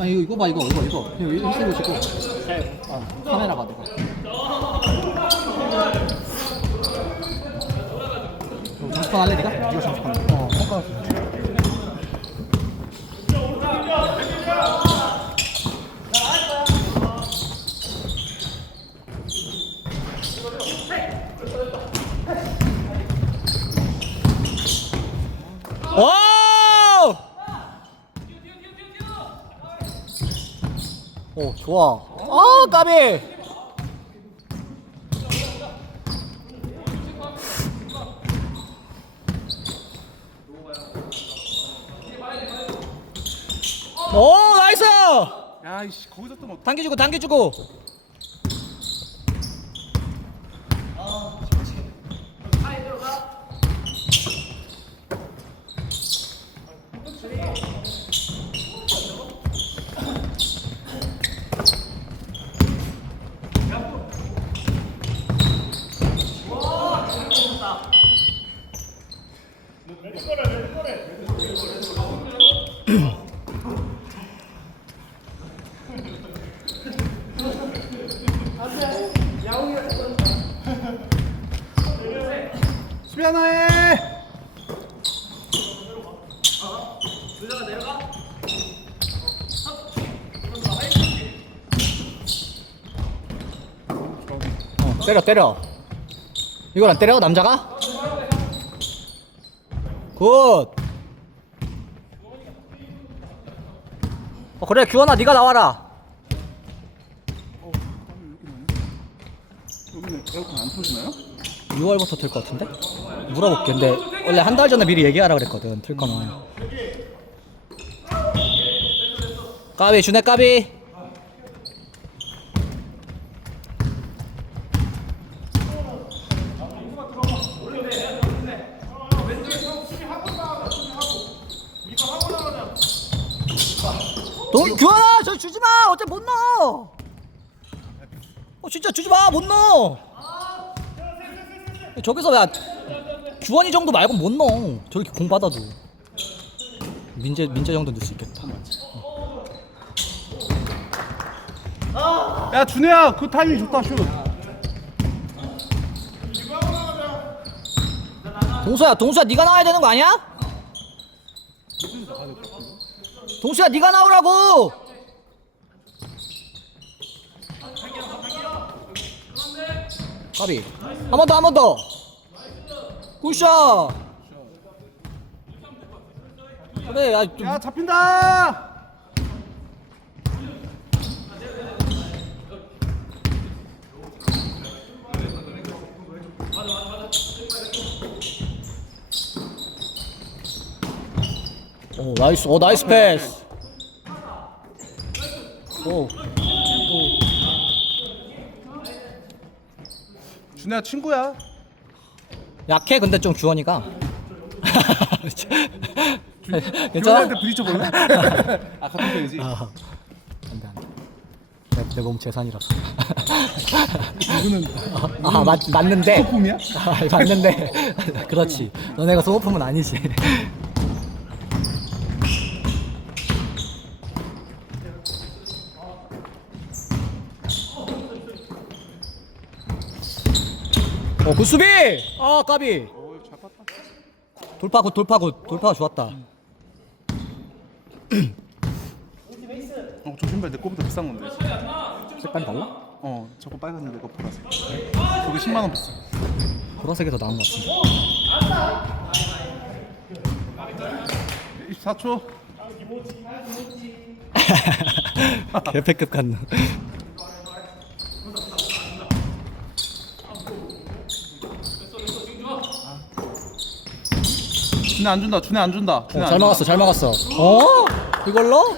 아니 이거 이거 봐 이거 이거 이거. 이거 이거 쓰고 싶고 아 카메라가 내가. 어, 장수판 할래 니가? 이거 장수판 어 잠깐 오! 오 좋아. 아 까비! 오 나이스! 야 이씨 거기서 또 못. 당겨주고 당겨주고 수비 하나 해. 어, 때려 때려 이걸 안 때려 남자가? 굿 어, 그래 규원아 네가 나와라 여기는 에어컨 안 틀어주나요? 6월부터 틀 것 같은데? 물어볼게. 근데 원래 한 달 전에 미리 얘기하라 그랬거든 틀 거는. 까비 주네 까비. 동 규환아 저 주지 마. 어차피 못 넣어. 어 진짜 주지 마 못 넣어 저기서 야 규환이 정도 말고 못 넣어 저렇게 공 받아도 민재 민재 정도 넣을 수 있겠다 야 준혜야 그 타이밍 좋다 슛. 동수야 동수야 네가 나와야 되는 거 아니야? 동수야 네가 나오라고 까비 한 번 더 한 번더. 굿샷. 그래 야, 좀야 잡힌다. 오 나이스 오 나이스 패스. 오 준혜야 친구야. 약해 근데 좀 규원이가? 규현한테 부딪혀 볼래? 아 같은 편이지. 아, 안돼 안돼 내몸 재산이라서 누구는 아 맞, 맞는데 소품이야? 아, 맞는데 그렇지 너네가 소모품은 아니지 어 굿수비 아 까비. 돌파 굿 돌파 굿 돌파가 좋았다 어, 저 신발 내 거보다 비싼 건데. 색깔이 달라? 어, 저거 빨간데 내거 보라색. 저게 10만 원 비싸. 보라색이 더 나은 것 같은데 24초. 개패급 같네 준혜 안 준다. 준혜 안 준다. 준혜 어, 안잘 준다. 막았어 잘 막았어 어? 이걸로?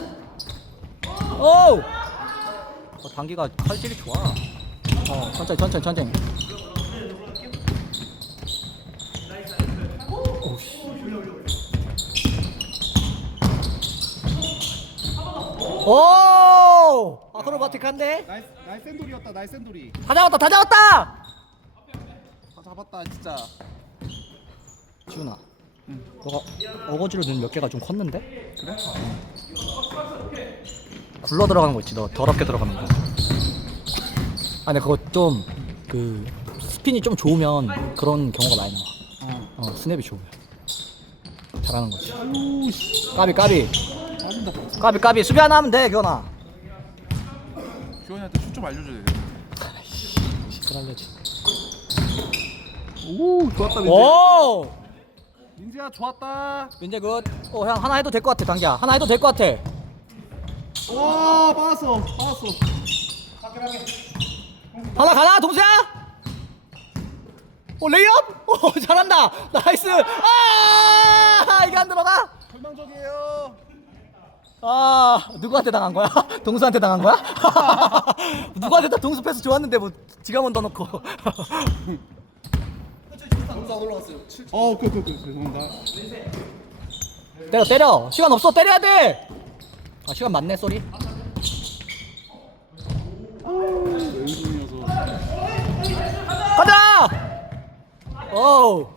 오! 어, 단기가 칼질이 좋아 어 천천히 천천히 천천히 오씨 오! 아크로바틱한데? 나이스 나이스 샌돌이었다. 나이스 샌돌이. 다 잡았다 다 잡았다! 다 잡았다 진짜. 지훈아 너가 어거지로 넣은 몇 개가 좀 컸는데? 그래? 굴러 들어가는 거 있지 너 더럽게 들어가는 거. 아 근데 그거 좀 그 스핀이 좀 좋으면 그런 경우가 많이 나와. 어. 어 스냅이 좋으면 잘하는 거지. 아유 씨. 까비 까비 빠진다. 까비 까비 수비 하나 하면 돼 교환아. 교환이한테 슛 좀 알려줘야 돼. 시끄러려지. 오 좋았다 민재. 오 민재야 좋았다. 민재 굿. 어 형 하나 해도 될 것 같아 당기야. 하나 해도 될 것 같아. 와 빠졌어 빠졌어. 하나 가나 동수야? 오 레이업? 오 잘한다. 나이스. 아 이게 안 들어가? 절망적이에요. 아 누구한테 당한 거야? 동수한테 당한 거야? 누구한테 다 동수 패스 좋았는데 뭐 지가 먼저 넣고 어 오케이 오케이 오케이 죄송합니다. 때려 때려 시간 없어 때려야 돼. 아 시간 많네 쏘리. 왼손이어서. 가자. 오.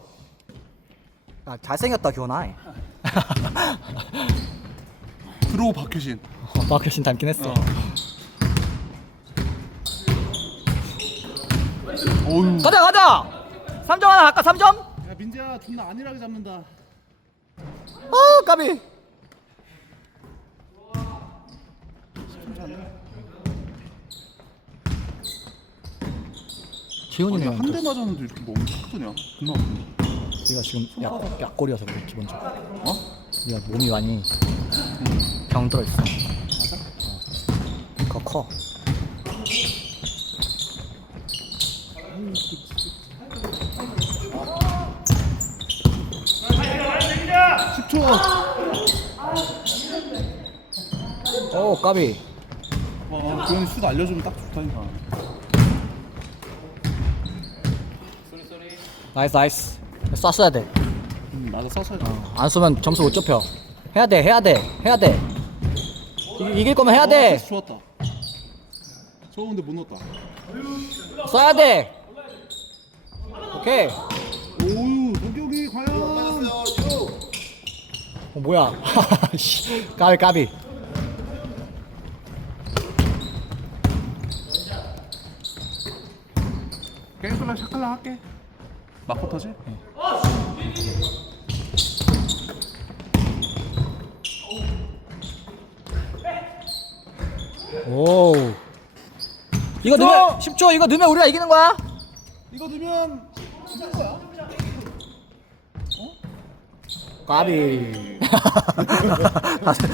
아 잘생겼다 교나. 드로우 박효신. 어, 박효신 닮긴 했어. 어유. 가자 가자. 3점 하나 할까 3점? 야 민재야 존나 안일하게 잡는다. 어 까비. 지훈이는 아니, 한대 맞았는데 이렇게 뭐 엄청 크냐? 겁나 아프네. 네가 지금 약 약골이어서 그래 기본적으로. 어? 네가 몸이 많이 병 들어 있어. 그거 커. 십 10초. 오 까비. 와, 그현이 슛 알려주면 딱 좋다니까. 나이스 나이스. 쐈어야 돼. 음, 맞아 써서 돼. 안 쏘면 점수 못 좁혀. 해야 돼 해야 돼 해야 돼. 이, 이길 거면 해야 돼. 패스 좋았다. 근데 못 넣었다. 써야 돼. 오케이. 어, 뭐야? 씨, 까비 까비. 게임 클라 샤클라 할게. 마커 터지? 오. 이거 넣으면 10초 이거 넣으면 우리가 이기는 거야? 이거 넣으면 이긴 거야. 까비.